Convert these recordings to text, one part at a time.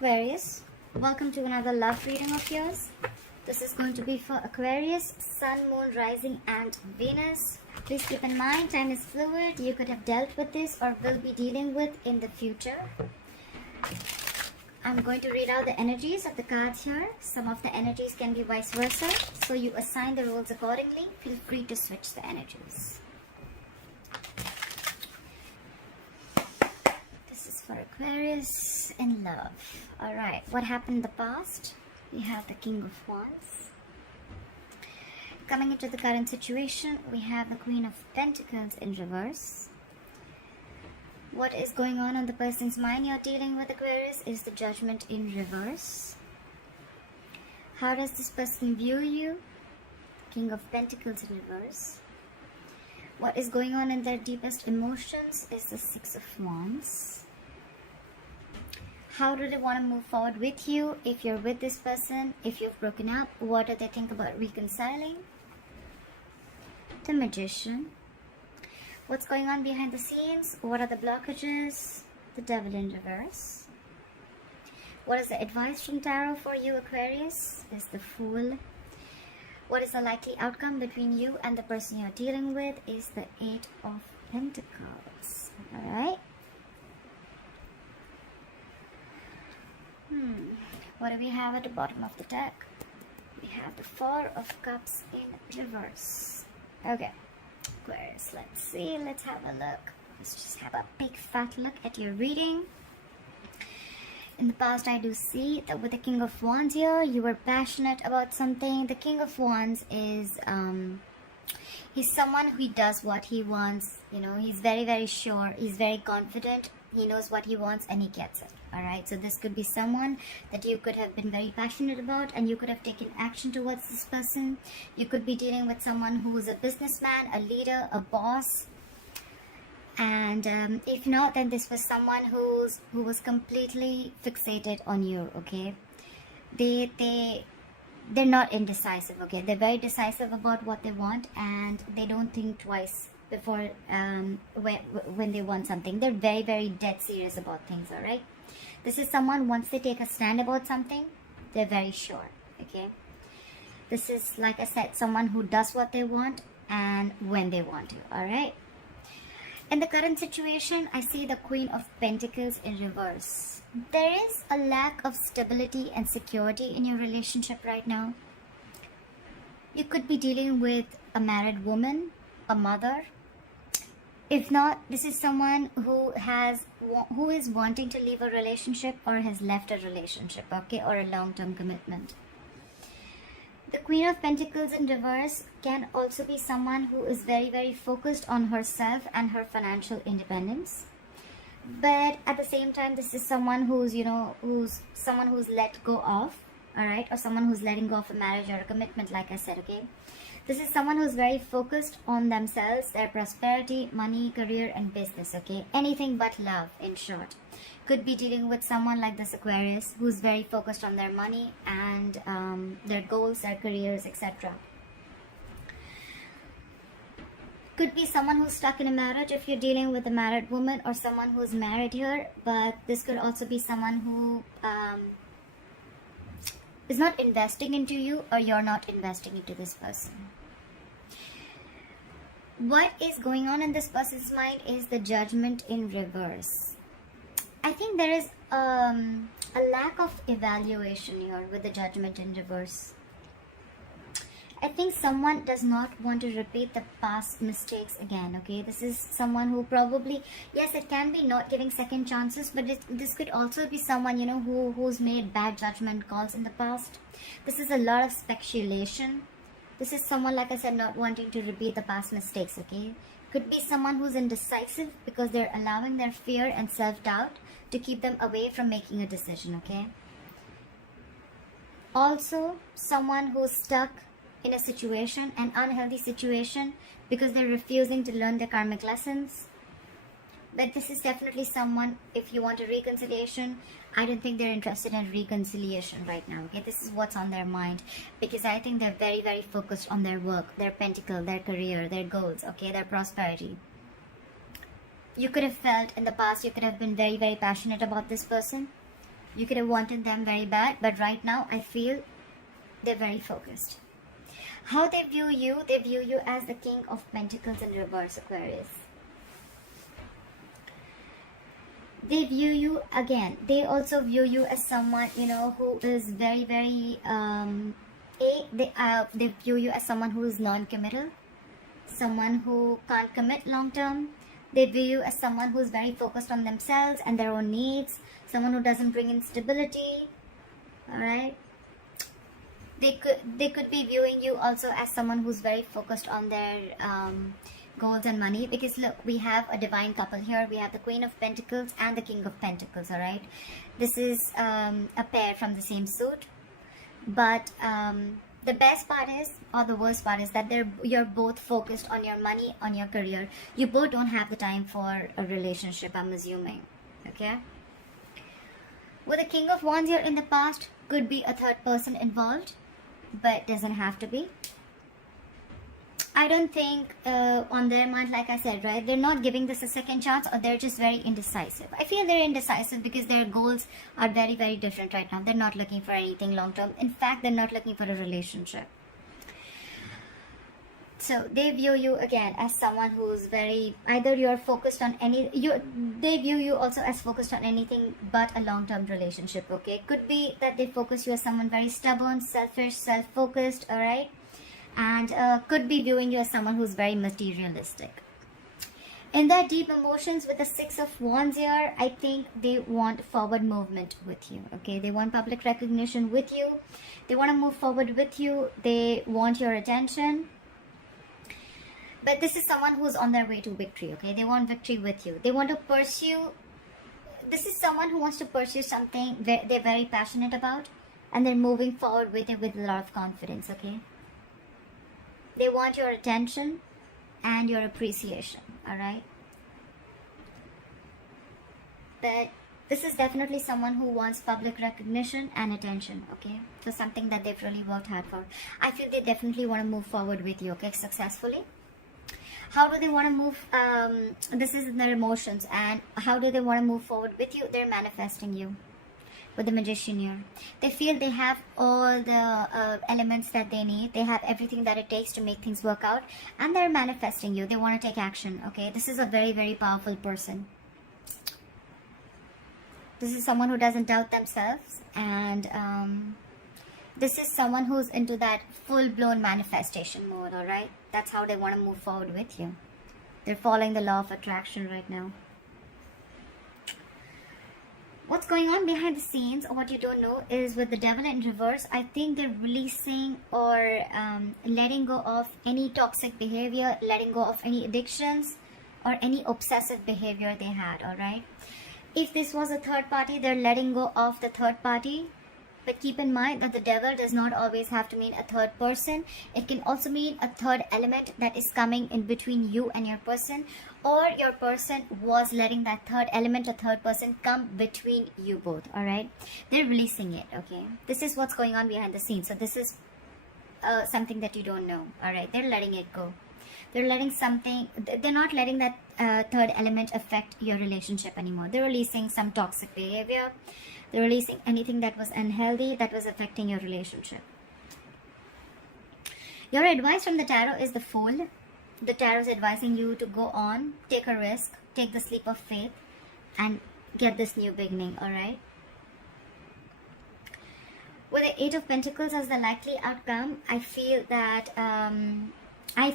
Aquarius, welcome to another love reading of yours. This is going to be for Aquarius, Sun, Moon, Rising and Venus. Please keep in mind, time is fluid. You could have dealt with this or will be dealing with in the future. I'm going to read out the energies of the cards here. Some of the energies can be vice versa, so you assign the roles accordingly. Feel free to switch the energies. This is for Aquarius in love. Alright, what happened in the past? We have the King of Wands. Coming into the current situation, we have the Queen of Pentacles in reverse. What is going on the person's mind you're dealing with, Aquarius, is the Judgment in reverse. How does this person view you? King of Pentacles in reverse. What is going on in their deepest emotions is the Six of Wands. How do they want to move forward with you? If you're with this person, if you've broken up, what do they think about reconciling? The Magician. What's going on behind the scenes? What are the blockages? The Devil in reverse. What is the advice from Tarot for you, Aquarius? Is the Fool. What is the likely outcome between you and the person you're dealing with? Is the Eight of Pentacles. Alright. What do we have at the bottom of the deck? We have the Four of Cups in reverse. Okay, Aquarius, let's see. Let's have a look. Let's just have a big fat look at your reading. In the past, I do see that with the King of Wands here, you were passionate about something. The King of Wands is, he's someone who does what he wants. You know, he's very, very sure. He's very confident. He knows what he wants and he gets it. Alright, so this could be someone that you could have been very passionate about and you could have taken action towards this person. You could be dealing with someone who is a businessman, a leader, a boss. And if not, then this was someone who was completely fixated on you, okay? They're not indecisive, okay? They're very decisive about what they want and they don't think twice before when they want something. They're very, very dead serious about things, alright? This is someone, once they take a stand about something, they're very sure, okay? This is, like I said, someone who does what they want and when they want to, alright? In the current situation, I see the Queen of Pentacles in reverse. There is a lack of stability and security in your relationship right now. You could be dealing with a married woman, a mother. If not, this is someone who is wanting to leave a relationship or has left a relationship, okay, or a long-term commitment. The Queen of Pentacles in reverse can also be someone who is very, very focused on herself and her financial independence. But at the same time, this is someone who's let go of, alright, or someone who's letting go of a marriage or a commitment, like I said, okay. This is someone who's very focused on themselves, their prosperity, money, career and business, okay? Anything but love, in short. Could be dealing with someone like this Aquarius who's very focused on their money and their goals, their careers, etc. Could be someone who's stuck in a marriage if you're dealing with a married woman or someone who's married here. But this could also be someone who is not investing into you or you're not investing into this person. What is going on in this person's mind is the Judgment in reverse. I think there is a lack of evaluation here with the Judgment in reverse. I think someone does not want to repeat the past mistakes again, okay? This is someone who probably, yes, it can be not giving second chances, but this could also be someone, you know, who's made bad judgment calls in the past. This is a lot of speculation. This is someone, like I said, not wanting to repeat the past mistakes, okay? Could be someone who's indecisive because they're allowing their fear and self-doubt to keep them away from making a decision, okay? Also, someone who's stuck in a situation, an unhealthy situation, because they're refusing to learn their karmic lessons. But this is definitely someone, if you want a reconciliation, I don't think they're interested in reconciliation right now, okay? This is what's on their mind, because I think they're very, very focused on their work, their pentacle, their career, their goals, okay, their prosperity. You could have felt in the past, you could have been very, very passionate about this person. You could have wanted them very bad, but right now I feel they're very focused. How they view you as the King of Pentacles in reverse, Aquarius. They view you, again, they also view you as someone, you know, who is very, very, they view you as someone who is non-committal, someone who can't commit long term. They view you as someone who is very focused on themselves and their own needs, someone who doesn't bring in stability, alright? They could be viewing you also as someone who's very focused on their goals and money, because look, we have a divine couple here. We have the Queen of Pentacles and the King of Pentacles, all right? This is a pair from the same suit, but the best part is, or the worst part is, that you're both focused on your money, on your career. You both don't have the time for a relationship, I'm assuming, okay? With the King of Wands here in the past, could be a third person involved, but doesn't have to be. I don't think on their mind, like I said, right, they're not giving this a second chance, or they're just very indecisive. I feel they're indecisive because their goals are very, very different right now. They're not looking for anything long term. In fact, they're not looking for a relationship. So they view you again as someone who's very, either you're focused on they view you also as focused on anything but a long-term relationship, okay? Could be that they focus you as someone very stubborn, selfish, self-focused, all right? And could be viewing you as someone who's very materialistic. In their deep emotions, with the Six of Wands here, I think they want forward movement with you, okay? They want public recognition with you. They want to move forward with you. They want your attention. But this is someone who's on their way to victory, okay? They want victory with you. They want to pursue... This is someone who wants to pursue something they're very passionate about, and they're moving forward with it with a lot of confidence, okay? They want your attention and your appreciation, alright? But this is definitely someone who wants public recognition and attention, okay? For something that they've really worked hard for. I feel they definitely want to move forward with you, okay? Successfully. How do they want to move? This is in their emotions. And how do they want to move forward with you? They're manifesting you. With the Magician here, they feel they have all the elements that they need. They have everything that it takes to make things work out, and they're manifesting you. They want to take action, okay? This is a very, very powerful person. This is someone who doesn't doubt themselves, and this is someone who's into that full-blown manifestation mode, all right? That's how they want to move forward with you. They're following the law of attraction right now. What's going on behind the scenes, or what you don't know, is with the Devil in reverse, I think they're releasing or letting go of any toxic behavior, letting go of any addictions or any obsessive behavior they had, alright? If this was a third party, they're letting go of the third party. But keep in mind that the Devil does not always have to mean a third person. It can also mean a third element that is coming in between you and your person, or your person was letting that third element, a third person, come between you both, alright? They're releasing it, okay? This is what's going on behind the scenes. So this is something that you don't know, alright? They're letting it go. They're letting something, they're not letting that third element affect your relationship anymore. They're releasing some toxic behavior. They're releasing anything that was unhealthy, that was affecting your relationship. Your advice from the tarot is the Fool. The tarot is advising you to go on, take a risk, take the leap of faith, and get this new beginning, alright? With the Eight of Pentacles as the likely outcome, I feel that,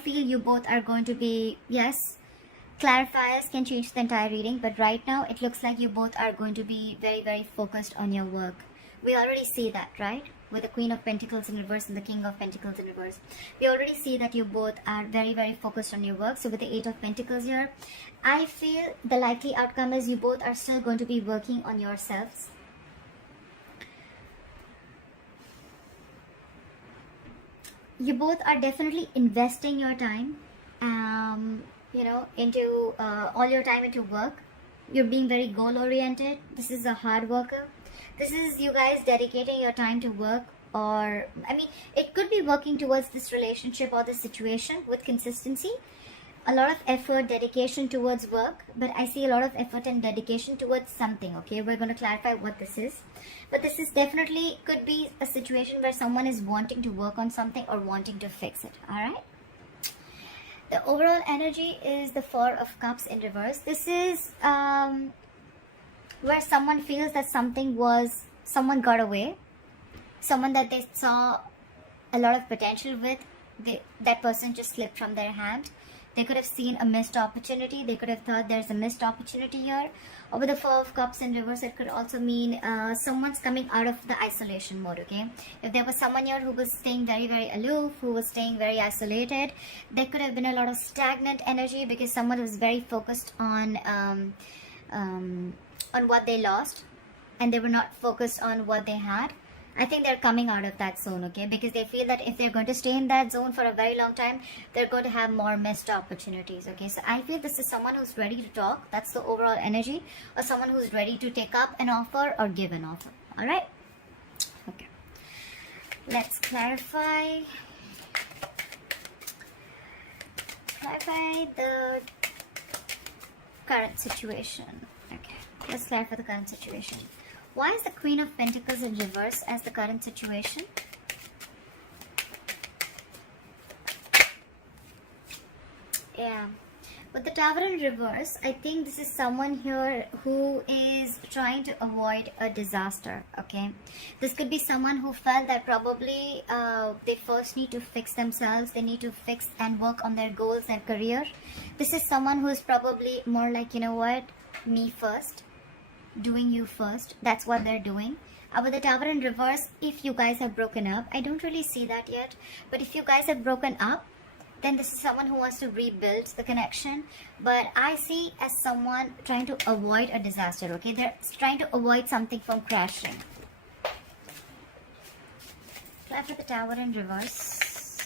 you both are going to be, yes, clarifiers can change the entire reading, but right now it looks like you both are going to be very, very focused on your work. We already see that, right? With the Queen of Pentacles in reverse and the King of Pentacles in reverse. We already see that you both are very, very focused on your work. So with the Eight of Pentacles here, I feel the likely outcome is you both are still going to be working on yourselves. You both are definitely investing your time, into all your time into work. You're being very goal-oriented. This is a hard worker. This is you guys dedicating your time to work, or, it could be working towards this relationship or this situation with consistency. a lot of effort, dedication towards work, but I see a lot of effort and dedication towards something. Okay, we're going to clarify what this is, but this is definitely could be a situation where someone is wanting to work on something or wanting to fix it. All right, the overall energy is the Four of Cups in reverse. This is where someone feels that someone got away, someone that they saw a lot of potential with, that person just slipped from their hand. They could have seen a missed opportunity. They could have thought there's a missed opportunity here. Or with the Four of Cups in reverse, it could also mean someone's coming out of the isolation mode, okay? If there was someone here who was staying very, very aloof, who was staying very isolated, there could have been a lot of stagnant energy because someone was very focused on what they lost, and they were not focused on what they had. I think they're coming out of that zone, okay? Because they feel that if they're going to stay in that zone for a very long time, they're going to have more missed opportunities, okay? So I feel this is someone who's ready to talk. That's the overall energy. Or someone who's ready to take up an offer or give an offer, all right? Okay. Let's clarify the current situation. Okay. Let's clarify the current situation. Why is the Queen of Pentacles in reverse as the current situation? Yeah. With the Tower in reverse, I think this is someone here who is trying to avoid a disaster, okay? This could be someone who felt that probably they first need to fix themselves. They need to fix and work on their goals, their career. This is someone who is probably more like, you know what, me first. Doing you first. That's what they're doing. With the Tower in reverse, if you guys have broken up, I don't really see that yet, but if you guys have broken up, then this is someone who wants to rebuild the connection. But I see as someone trying to avoid a disaster, okay? They're trying to avoid something from crashing. Try for the Tower in reverse.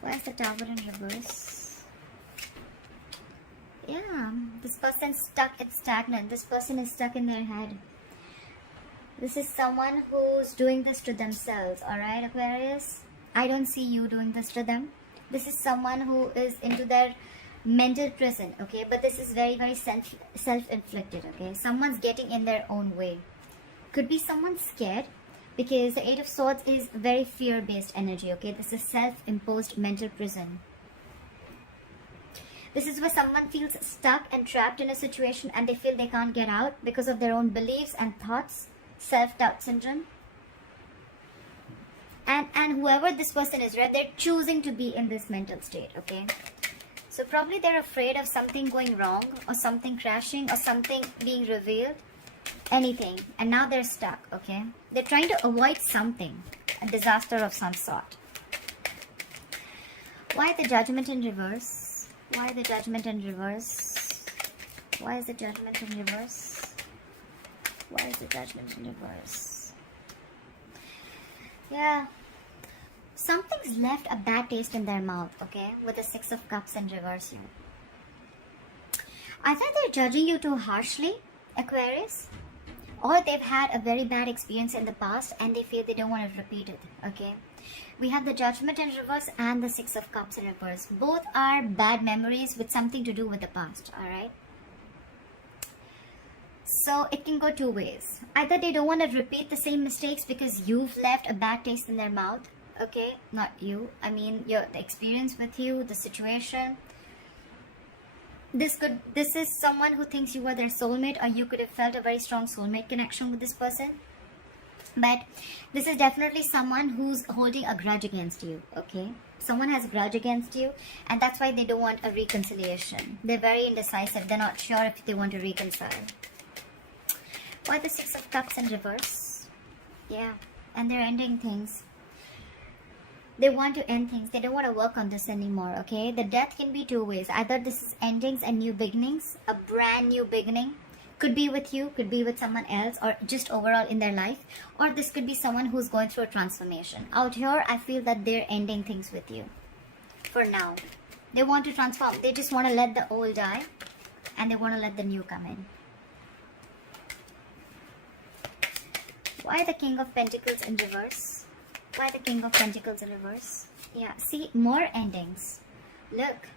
Where's the Tower in reverse? Yeah, this person's stuck, it's stagnant. This person is stuck in their head. This is someone who's doing this to themselves, alright, Aquarius? I don't see you doing this to them. This is someone who is into their mental prison, okay? But this is very, very self-inflicted, okay? Someone's getting in their own way. Could be someone scared, because the Eight of Swords is very fear-based energy, okay? This is self-imposed mental prison. This is where someone feels stuck and trapped in a situation and they feel they can't get out because of their own beliefs and thoughts, self-doubt syndrome. And whoever this person is, right, they're choosing to be in this mental state, okay? So probably they're afraid of something going wrong or something crashing or something being revealed, anything. And now they're stuck, okay? They're trying to avoid something, a disaster of some sort. Why the Judgment in reverse? Why the Judgment in reverse? Why is the Judgment in reverse? Why is the Judgment in reverse? Yeah. Something's left a bad taste in their mouth, okay? With the Six of Cups in reverse here. Either they're judging you too harshly, Aquarius, or they've had a very bad experience in the past and they feel they don't want to repeat it, okay? We have the Judgment in reverse and the Six of Cups in reverse. Both are bad memories with something to do with the past, alright? So it can go two ways. Either they don't want to repeat the same mistakes because you've left a bad taste in their mouth, okay? Not you. I mean, the experience with you, the situation. This is someone who thinks you are their soulmate, or you could have felt a very strong soulmate connection with this person. But this is definitely someone who's holding a grudge against you, okay? Someone has a grudge against you, and that's why they don't want a reconciliation. They're very indecisive. They're not sure if they want to reconcile. Why the Six of Cups in reverse? Yeah, and they're ending things. They want to end things. They don't want to work on this anymore, okay? The death can be two ways. Either this is endings and new beginnings, a brand new beginning. Could be with you, could be with someone else, or just overall in their life. Or this could be someone who's going through a transformation. Out here, I feel that they're ending things with you. For now. They want to transform. They just want to let the old die. And they want to let the new come in. Why the King of Pentacles in reverse? Why the King of Pentacles in reverse? Yeah, see, more endings. Look,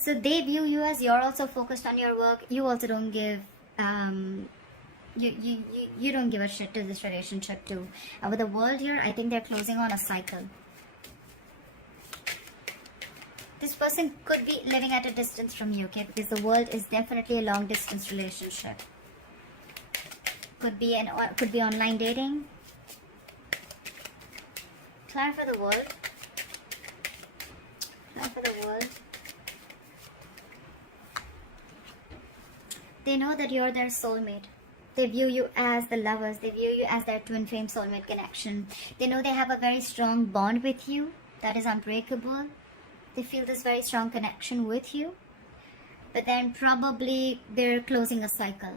So they view you as you're also focused on your work. You also don't give you don't give a shit to this relationship too. With the world here, I think they're closing on a cycle. This person could be living at a distance from you, okay? Because the world is definitely a long distance relationship. Could be online dating. Clear for the world. Clear for the world. They know that you're their soulmate. They view you as the lovers. They view you as their twin flame soulmate connection. They know they have a very strong bond with you that is unbreakable. They feel this very strong connection with you. But then probably they're closing a cycle.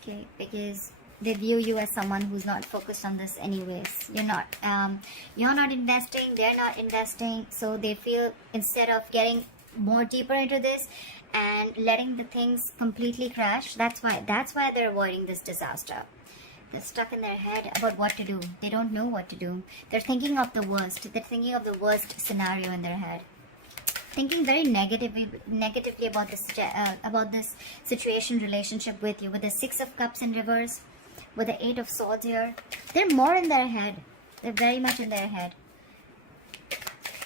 Okay, because they view you as someone who's not focused on this anyways. You're not investing, they're not investing. So they feel instead of getting more deeper into this and letting the things completely crash, that's why they're avoiding this disaster. They're stuck in their head about what to do. They don't know what to do. They're thinking of the worst. They're thinking of the worst scenario in their head. Thinking very negatively about this situation, relationship with you. With the 6 of Cups in reverse, with the 8 of Swords here, they're more in their head. They're very much in their head.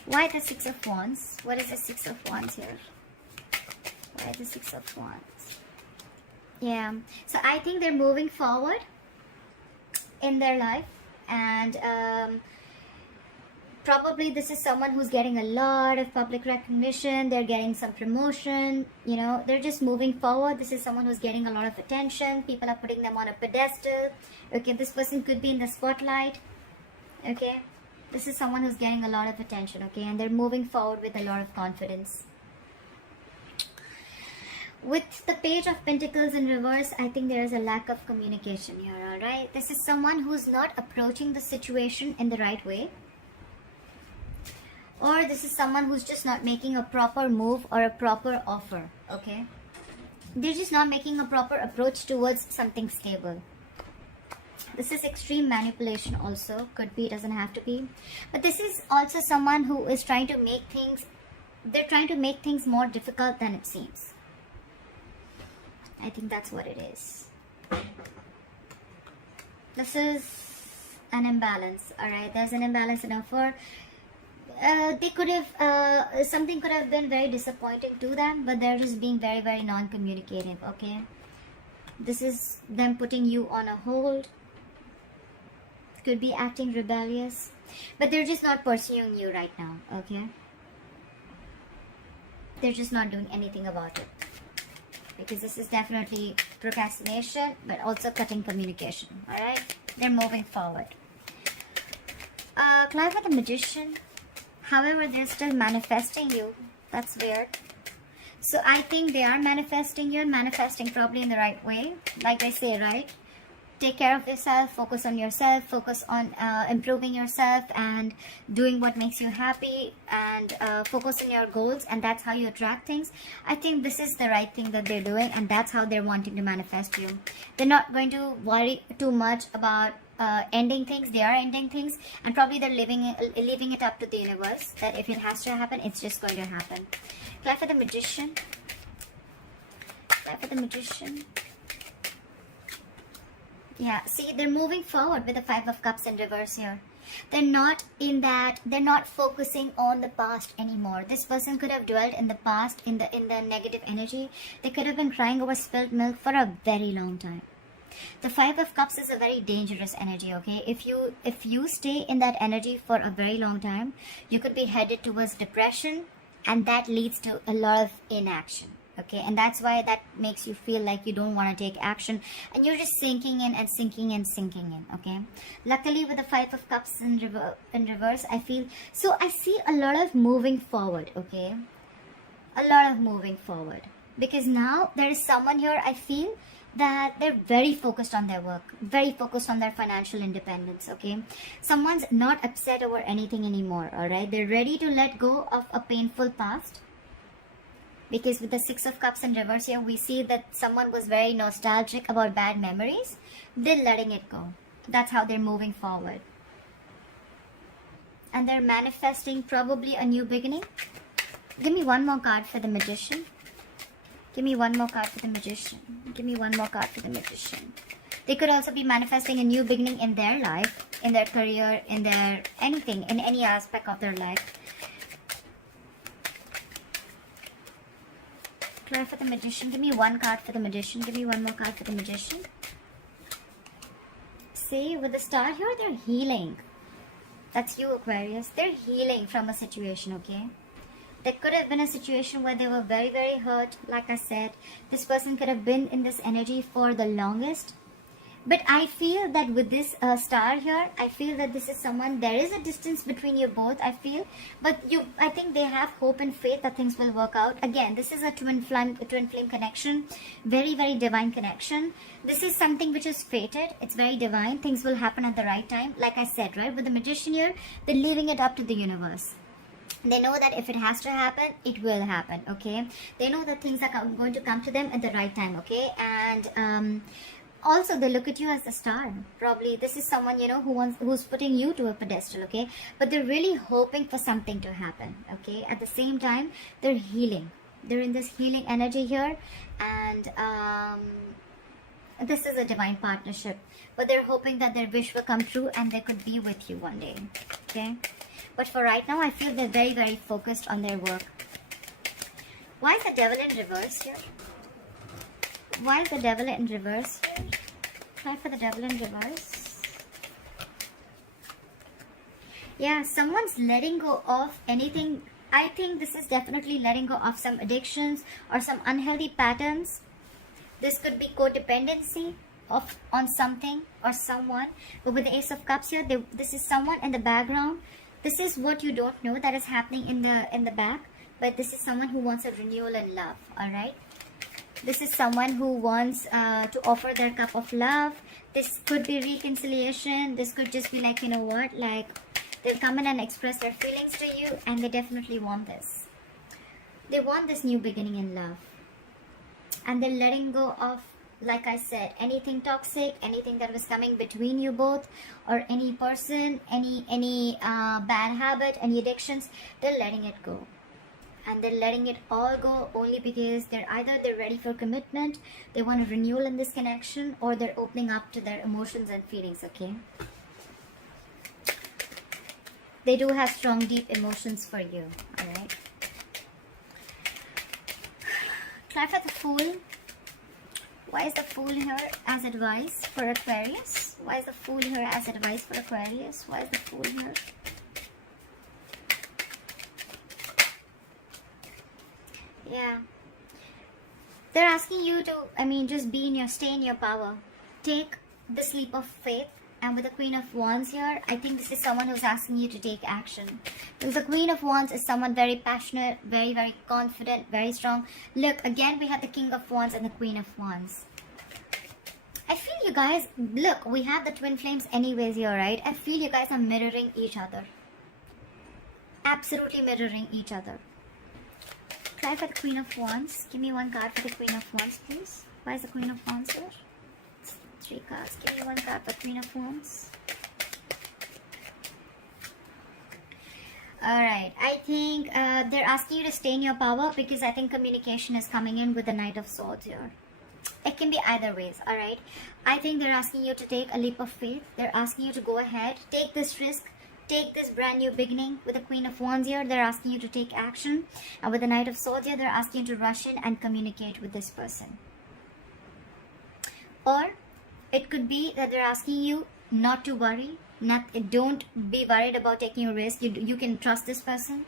Why the 6 of Wands? What is the 6 of Wands here? Why the 6 of Wands? Yeah, so I think they're moving forward in their life, and probably this is someone who's getting a lot of public recognition. They're getting some promotion, you know, they're just moving forward. This is someone who's getting a lot of attention. People are putting them on a pedestal. Okay, this person could be in the spotlight. Okay, this is someone who's getting a lot of attention. Okay, and they're moving forward with a lot of confidence. With the Page of Pentacles in reverse, I think there is a lack of communication here. All right, this is someone who's not approaching the situation in the right way. Or this is someone who's just not making a proper move or a proper offer, okay? They're just not making a proper approach towards something stable. This is extreme manipulation also. Could be, doesn't have to be. But this is also someone who is trying to make things, they're trying to make things more difficult than it seems. I think that's what it is. This is an imbalance, alright? There's an imbalance in offer. They could have, something could have been very disappointing to them, but they're just being very, very non-communicative, okay? This is them putting you on a hold. Could be acting rebellious, but they're just not pursuing you right now, okay? They're just not doing anything about it. Because this is definitely procrastination, but also cutting communication, alright? They're moving forward. Clive with the Magician. However, they're still manifesting you. That's weird. So I think they are manifesting you, and manifesting probably in the right way. Like they say, right? Take care of yourself, focus on yourself, focus on improving yourself and doing what makes you happy, and focus on your goals, and that's how you attract things. I think this is the right thing that they're doing, and that's how they're wanting to manifest you. They're not going to worry too much about ending things. They are ending things, and probably they're leaving it up to the universe, that if it has to happen, it's just going to happen. Clap for the Magician. Clap for the Magician. Yeah, see, they're moving forward with the 5 of Cups in reverse here. They're not in that, they're not focusing on the past anymore. This person could have dwelled in the past, in the negative energy. They could have been crying over spilled milk for a very long time. The 5 of Cups is a very dangerous energy, okay? If you stay in that energy for a very long time, you could be headed towards depression, and that leads to a lot of inaction, okay? And that's why that makes you feel like you don't want to take action, and you're just sinking in and sinking in, okay? Luckily, with the 5 of Cups in reverse, I see a lot of moving forward, okay? A lot of moving forward, because now there is someone here, I feel, that they're very focused on their work, very focused on their financial independence, okay? Someone's not upset over anything anymore, all right? They're ready to let go of a painful past, because with the 6 of Cups in reverse here, we see that someone was very nostalgic about bad memories. They're letting it go. That's how they're moving forward. And they're manifesting probably a new beginning. Give me one more card for the Magician. Give me one more card for the Magician. Give me one more card for the Magician. They could also be manifesting a new beginning in their life, in their career, in their anything, in any aspect of their life. Clear for the Magician. Give me one card for the Magician. Give me one more card for the Magician. See, with the star here, they're healing. That's you, Aquarius. They're healing from a situation, okay? There could have been a situation where they were very, very hurt. Like I said, this person could have been in this energy for the longest. But I feel that with this star here, I feel that this is someone, there is a distance between you both, I feel. But I think they have hope and faith that things will work out. Again, this is a twin flame connection. Very, very divine connection. This is something which is fated. It's very divine. Things will happen at the right time. Like I said, right? With the Magician here, they're leaving it up to the universe. They know that if it has to happen, it will happen, okay? They know that things are going to come to them at the right time, okay? And also, they look at you as the star. Probably this is someone, you know, who's putting you to a pedestal, okay? But they're really hoping for something to happen, okay? At the same time, they're healing. They're in this healing energy here. And this is a divine partnership. But they're hoping that their wish will come true and they could be with you one day, okay? But for right now, I feel they're very, very focused on their work. Why is the Devil in reverse here? Why is the Devil in reverse here? Try for the Devil in reverse. Yeah, someone's letting go of anything. I think this is definitely letting go of some addictions or some unhealthy patterns. This could be codependency on something or someone. But with the Ace of Cups here, this is someone in the background. This is what you don't know that is happening in the back, but this is someone who wants a renewal in love, all right? This is someone who wants to offer their cup of love. This could be reconciliation. This could just be like, you know what, like they'll come in and express their feelings to you, and they definitely want this. They want this new beginning in love. And they're letting go of, like I said, anything toxic, anything that was coming between you both, or any person, any bad habit, any addictions. They're letting it go, and they're letting it all go only because they're ready for commitment, they want a renewal in this connection, or they're opening up to their emotions and feelings, okay? They do have strong, deep emotions for you, all right? Try for the Fool. Why is the Fool here as advice for Aquarius? Why is the Fool here as advice for Aquarius? Why is the Fool here? Yeah. They're asking you to, just stay in your power. Take this leap of faith. And with the Queen of Wands here, I think this is someone who's asking you to take action. Because the Queen of Wands is someone very passionate, very, very confident, very strong. Look, again, we have the King of Wands and the Queen of Wands. I feel you guys, look, we have the twin flames anyways here, right? I feel you guys are mirroring each other. Absolutely mirroring each other. Try for the Queen of Wands. Give me one card for the Queen of Wands, please. Why is the Queen of Wands here? 3 cards. Give me one card for Queen of Wands. Alright, I think they're asking you to stay in your power because I think communication is coming in with the Knight of Swords here. It can be either ways, alright? I think they're asking you to take a leap of faith. They're asking you to go ahead, take this risk, take this brand new beginning. With the Queen of Wands here, they're asking you to take action. And with the Knight of Swords here, they're asking you to rush in and communicate with this person. Or it could be that they're asking you not to worry. Don't be worried about taking a risk. You can trust this person.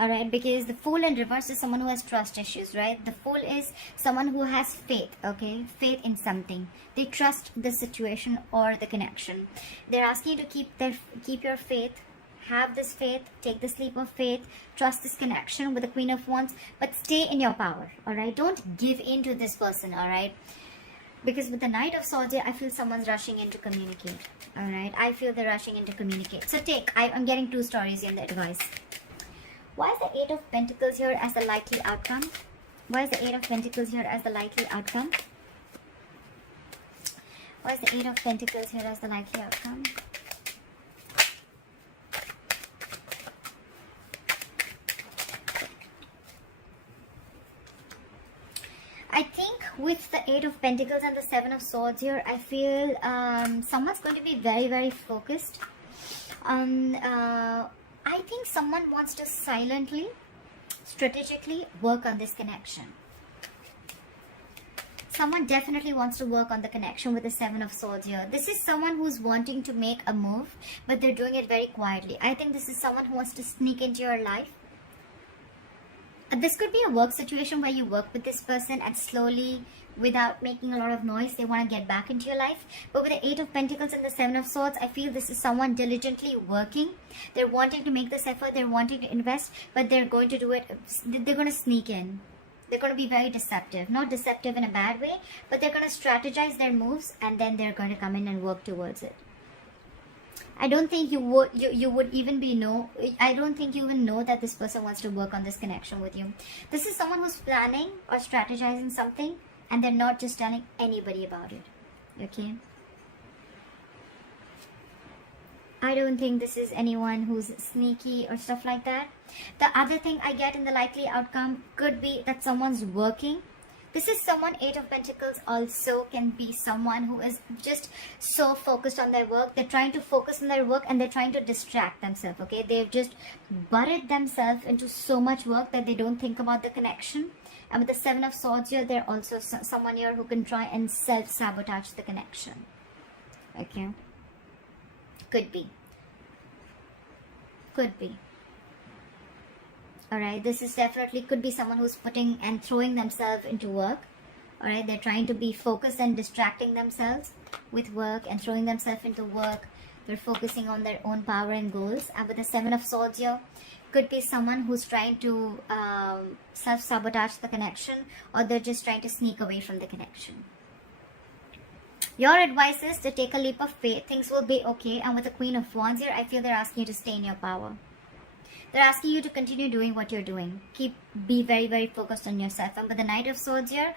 Alright, because the Fool in reverse is someone who has trust issues, right? The Fool is someone who has faith, okay? Faith in something. They trust the situation or the connection. They're asking you to keep your faith. Have this faith. Take this leap of faith. Trust this connection with the Queen of Wands. But stay in your power, alright? Don't give in to this person, alright? Because with the Knight of Swords here, I feel someone's rushing in to communicate. Alright, I feel they're rushing in to communicate. So I'm getting 2 stories in the advice. Why is the 8 of Pentacles here as the likely outcome? Why is the 8 of Pentacles here as the likely outcome? Why is the 8 of Pentacles here as the likely outcome? With the Eight of Pentacles and the Seven of Swords here, I feel someone's going to be very, very focused. I think someone wants to silently, strategically work on this connection. Someone definitely wants to work on the connection with the Seven of Swords here. This is someone who's wanting to make a move, but they're doing it very quietly. I think this is someone who wants to sneak into your life. This could be a work situation where you work with this person and slowly, without making a lot of noise, they want to get back into your life. But with the Eight of Pentacles and the Seven of Swords, I feel this is someone diligently working. They're wanting to make this effort, they're wanting to invest, but they're going to do it, they're going to sneak in. They're going to be very deceptive. Not deceptive in a bad way, but they're going to strategize their moves and then they're going to come in and work towards it. I don't think you would even I don't think you even know that this person wants to work on this connection with you. This is someone who's planning or strategizing something and they're not just telling anybody about it. Okay? I don't think this is anyone who's sneaky or stuff like that. The other thing I get in the likely outcome could be that someone's working. This is someone, Eight of Pentacles also can be someone who is just so focused on their work. They're trying to focus on their work and they're trying to distract themselves, okay? They've just buried themselves into so much work that they don't think about the connection. And with the Seven of Swords here, they're also someone here who can try and self-sabotage the connection. Okay? Could be. Could be. Alright, this is definitely could be someone who's putting and throwing themselves into work. Alright, they're trying to be focused and distracting themselves with work and throwing themselves into work. They're focusing on their own power and goals. And with the Seven of Swords here, could be someone who's trying to self-sabotage the connection, or they're just trying to sneak away from the connection. Your advice is to take a leap of faith. Things will be okay. And with the Queen of Wands here, I feel they're asking you to stay in your power. They're asking you to continue doing what you're doing. Be very, very focused on yourself. And with the Knight of Swords here,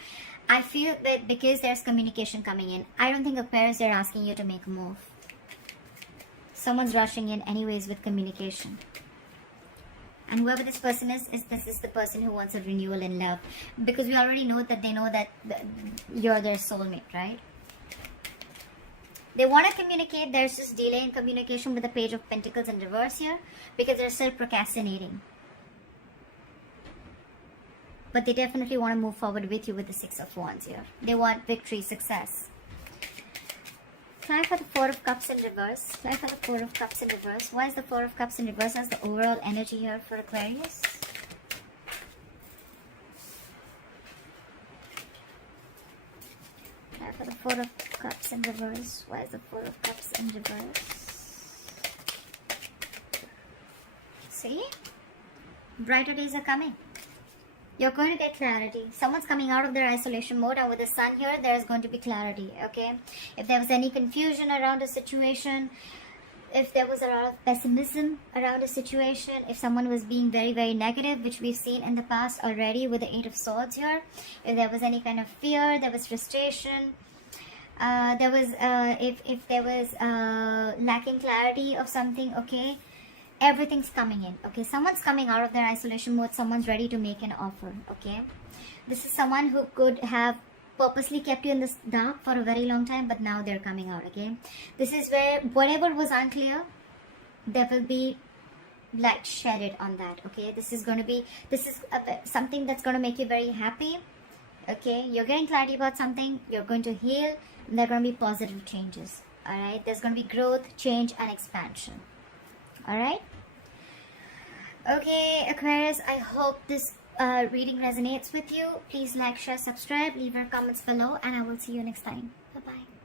I feel that because there's communication coming in, I don't think Aquarius, they're asking you to make a move. Someone's rushing in anyways with communication. And whoever this person is this is the person who wants a renewal in love. Because we already know that they know that you're their soulmate, right? They want to communicate. There's just delay in communication with the Page of Pentacles in reverse here because they're still procrastinating. But they definitely want to move forward with you with the Six of Wands here. They want victory, success. Try for the Four of Cups in reverse. Try for the Four of Cups in reverse. Why is the Four of Cups in reverse as the overall energy here for Aquarius? For the Four of Cups in reverse. Why is the Four of Cups in reverse? See? Brighter days are coming. You're going to get clarity. Someone's coming out of their isolation mode, and with the Sun here, there's going to be clarity, okay? If there was any confusion around a situation, if there was a lot of pessimism around a situation, if someone was being very, very negative, which we've seen in the past already with the Eight of Swords here, if there was any kind of fear, there was frustration, if there was lacking clarity of something, okay, everything's coming in, okay? Someone's coming out of their isolation mode, someone's ready to make an offer, okay? This is someone who could have purposely kept you in the dark for a very long time, but now they're coming out, okay? This is where whatever was unclear, there will be light shedded on that, okay? This is something that's going to make you very happy, okay? You're getting clarity about something, you're going to heal, and there are going to be positive changes, all right? There's going to be growth, change, and expansion, all right? Okay, Aquarius, I hope this reading resonates with you. Please like, share, subscribe, leave your comments below, and I will see you next time. Bye-bye.